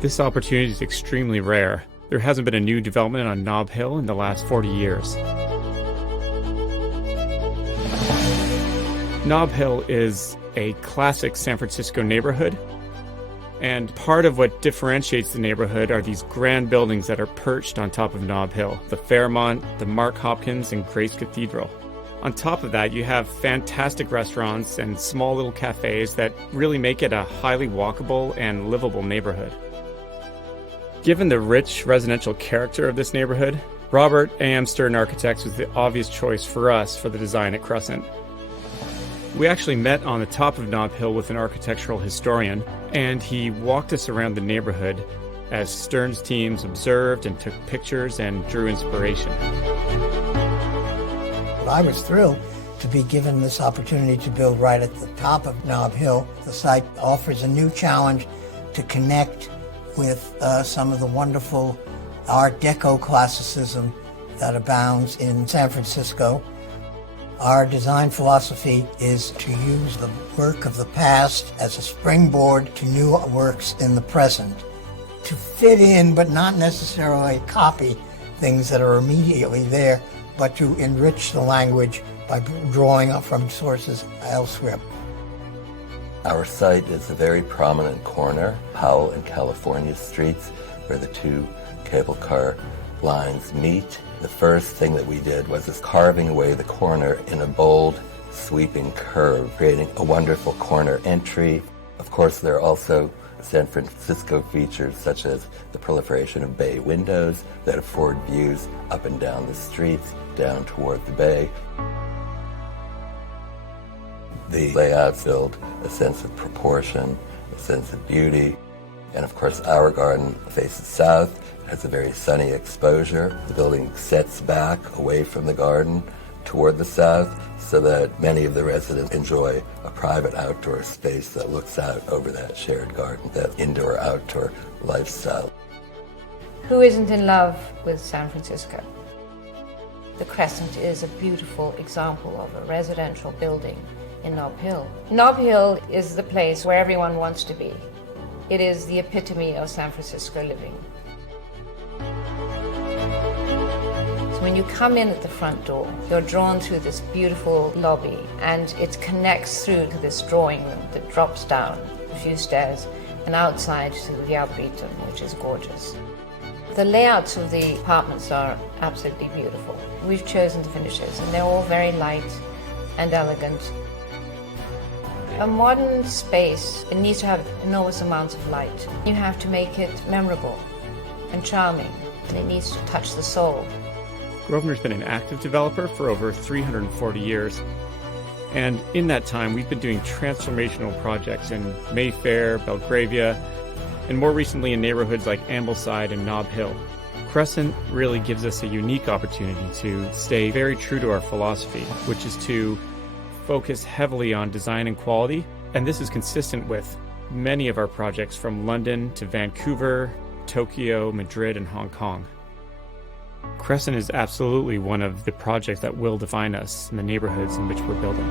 This opportunity is extremely rare. There hasn't been a new development on Nob Hill in the last 40 years. Nob Hill is a classic San Francisco neighborhood, and part of what differentiates the neighborhood are these grand buildings that are perched on top of Nob Hill: the Fairmont, the Mark Hopkins, and Grace Cathedral. On top of that, you have fantastic restaurants and small little cafes that really make it a highly walkable and livable neighborhood. Given the rich residential character of this neighborhood, Robert A.M. Stern Architects was the obvious choice for us for the design at Cresent. We actually met on the top of Nob Hill with an architectural historian, and he walked us around the neighborhood as Stern's teams observed and took pictures and drew inspiration. I was thrilled to be given this opportunity to build right at the top of Nob Hill. The site offers a new challenge to connect with some of the wonderful Art Deco classicism that abounds in San Francisco. Our design philosophy is to use the work of the past as a springboard to new works in the present, to fit in but not necessarily copy things that are immediately there, but to enrich the language by drawing from sources elsewhere. Our site is a very prominent corner, Powell and California streets, where the two cable car lines meet. The first thing that we did was just carving away the corner in a bold, sweeping curve, creating a wonderful corner entry. Of course, there are also San Francisco features such as the proliferation of bay windows that afford views up and down the streets, down toward the bay. The layouts build a sense of proportion, a sense of beauty. And of course, our garden faces south. It has a very sunny exposure. The building sets back away from the garden toward the south so that many of the residents enjoy a private outdoor space that looks out over that shared garden, that indoor-outdoor lifestyle. Who isn't in love with San Francisco? The Crescent is a beautiful example of a residential building in Nob Hill. Nob Hill is the place where everyone wants to be. It is the epitome of San Francisco living. So when you come in at the front door, you're drawn through this beautiful lobby, and it connects through to this drawing room that drops down a few stairs and outside to the Arboretum, which is gorgeous. The layouts of the apartments are absolutely beautiful. We've chosen the finishes, and they're all very light and elegant. A modern space, it needs to have enormous amounts of light. You have to make it memorable and charming, and it needs to touch the soul. Grosvenor's been an active developer for over 340 years. And in that time, we've been doing transformational projects in Mayfair, Belgravia, and more recently in neighborhoods like Ambleside and Nob Hill. Crescent really gives us a unique opportunity to stay very true to our philosophy, which is to focus heavily on design and quality. And this is consistent with many of our projects from London to Vancouver, Tokyo, Madrid, and Hong Kong. Crescent is absolutely one of the projects that will define us in the neighborhoods in which we're building.